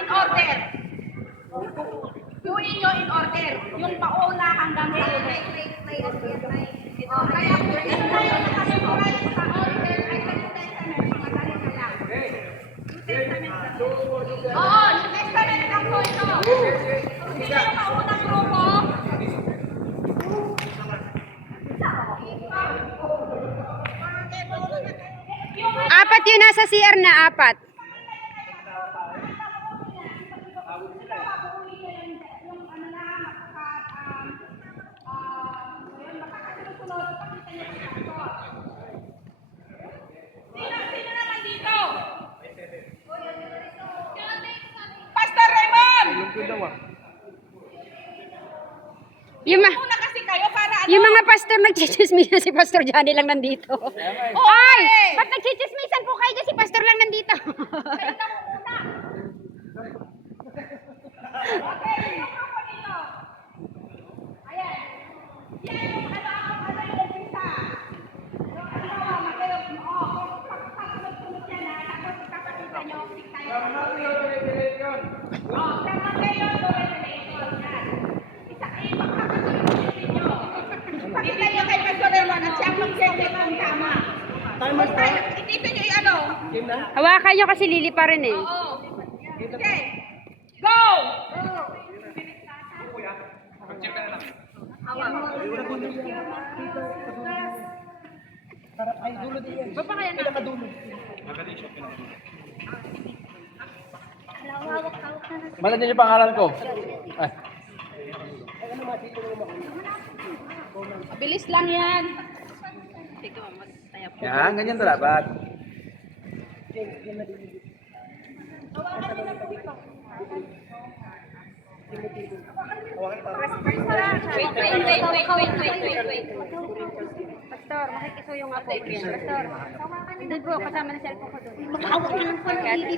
in order. Queuein nyo in order. Yung pauna hanggang sa ulo. Kaya queuein na yung nakasuray sa order ay sa New Testament. Mga dali na lang. Oo, New Testament lang po ito. Sino yung maunang grupo? Apat yun nasa CR na, apat. Sino naman dito? Pastor Raymond! Una kasi kayo para ano? Yung mga pastor nagchichismisan, si Pastor Johnny lang nandito. Ay! Ba't nagchichismisan po kayo dyan? Si Pastor lang nandito. Kayo na muna. Okay, yung grupo dito. Ayan. Yan yung ano yung umpisa. Yung pagkasunod-sunod yan na, tapos ipapakita nyo, pick tayo. From Matthew to Revelation. Yan. Ipapakasunod-sunod nyo. Pakita nyo kay Pastor Raymond at siya ang mag-check kung tama. Dito nyo i-ano? Hawakan nyo kasi lili pa rin eh. Oo. Okay. Go! Mana din yung pangalan ko? Ay. Bilis lang yan. Yan, ganyan dapat. Wait. Pastor, makikisuyong ako. Pastor, doon po, kasama na cellphone ko doon. Makahawak ka ng panlili.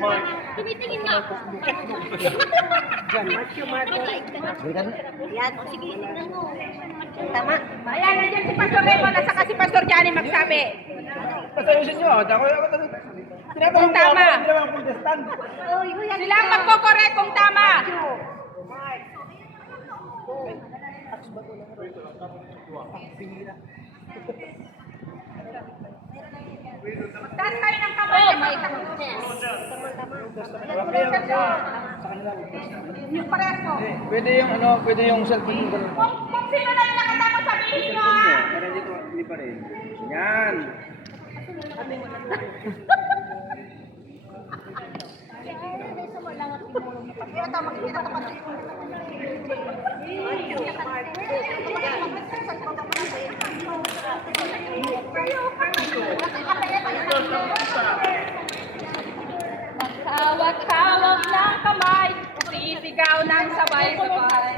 Tumitingin nga ako. Yan, o sige, tignan mo. Tama. Ayan, nandiyan si Pastor Raymond at saka si Pastor Johnny magsabi. Pasayusin nyo. Kung tama. Sila ang magko-correct kung tama. Magtaas kayo ng kamay. Oh my goodness. Yung parehas mo. Pwede yung ano, pwede yung cellphone mo. Kung sino na yung nakatama, sabihin nyo ha. Pero dito, hindi pa rin. Yan. Hawak-hawak ng kamay, sisigaw ng sabay-sabay.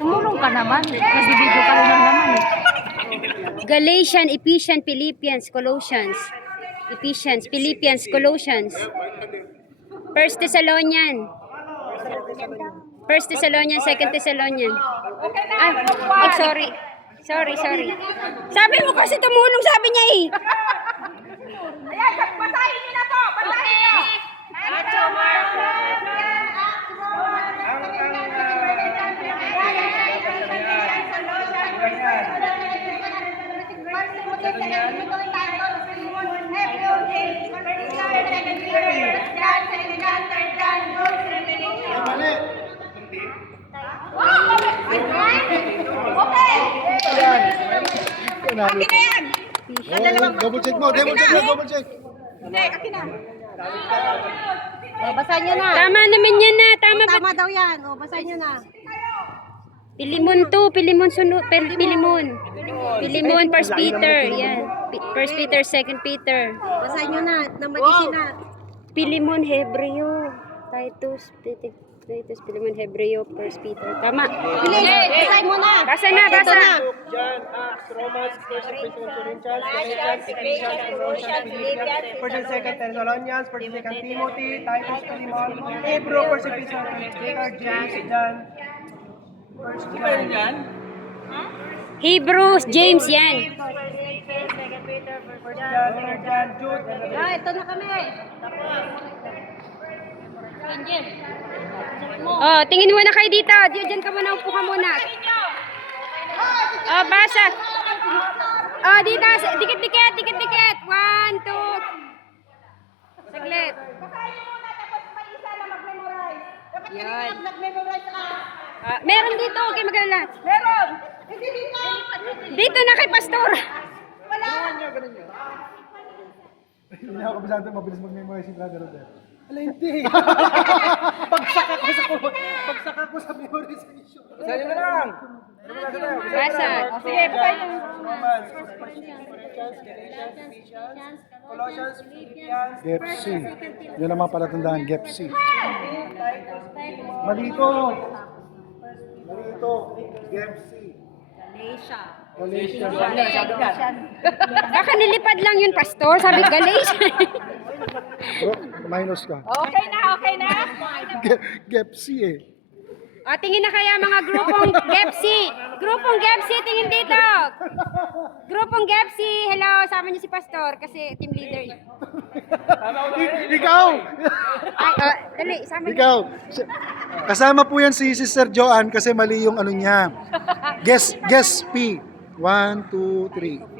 Tumulong ka naman. Nagbibideo ka rin lang naman eh. Galatians, Ephesians, Philippians, Colossians. Ephesians, Philippians, Colossians. 1 Thessalonians. 1 Thessalonians, 2 Thessalonians. Ay, sorry. Sorry. Sabi mo kasi tumulong, sabi niya eh. Ayan, basahin nyo na to. Basahin nyo. Okay. Akin na yan. Double check mo, double check. Hindi, akin na. Basahin nyo na. Tama naman yan na. Tama ba? Tama daw yan. O, basahin nyo na. Pilimon to. Pilimon sunod. Pilimon. Pilimon, 1 Peter. Yan. 1 Peter, 2 Peter. Basahin nyo na. Nambalisin na. Pilimon, Hebreo. Titus, Pilimon, Hebreo, 1 Peter. Tama. Bilis, basahin mo na. Basa na, Ito basa. na. John, Acts, Romans, 1 Corinthians, Galatians, Ephesians, Colossians, Philippians, 1 2 Thessalonians, 1 2 Timothy, Titus, Philemon, Hebrew, 1 Peter, James, John, 1 John. Hebrews, James, yan. First John, third John, Jude, and Ah, ito na kami. Oh, tingin muna kayo dito. Diyan ka muna, upo ka muna. Oh, basa. Oh, dito. Dikit-dikit, dikit-dikit. 1, 2. Saglit. Basahin muna, tapos may isa na mag-memorize. Dapat Yan. kanina nag-memorize ka. Meron dito. Okay, magalala. Meron. Hindi dito. Dito na kay Pastor. Wala. Hindi ako kabisado, mabilis mag-memorize si Brother Rodel. Ala, hindi. Bagsak ako sa memorization. Basahin nyo na lang. Basa. Sige, basahin mo. Romans, Corinthians, Galatians, Ephesians, Colossians, Philippians, GEPC. Yun naman palatandaan, GEPC. Malito. Malito. GEPC. Galatian. Baka nilipad lang yun, Pastor. Sabi, Galatian. Bro, minus ka. Okay na, okay na. GEPC eh. O, tingin na kaya mga grupong Gepsi. Grupong Gepsi, tingin dito. Grupong Gepsi. Hello, sama niyo si Pastor kasi team leader niya. Ikaw! Ay, dali, sama niyo. Ikaw! Kasama po yan si Sister Joanne kasi mali yung ano niya. Guess P. 1, 2, 3.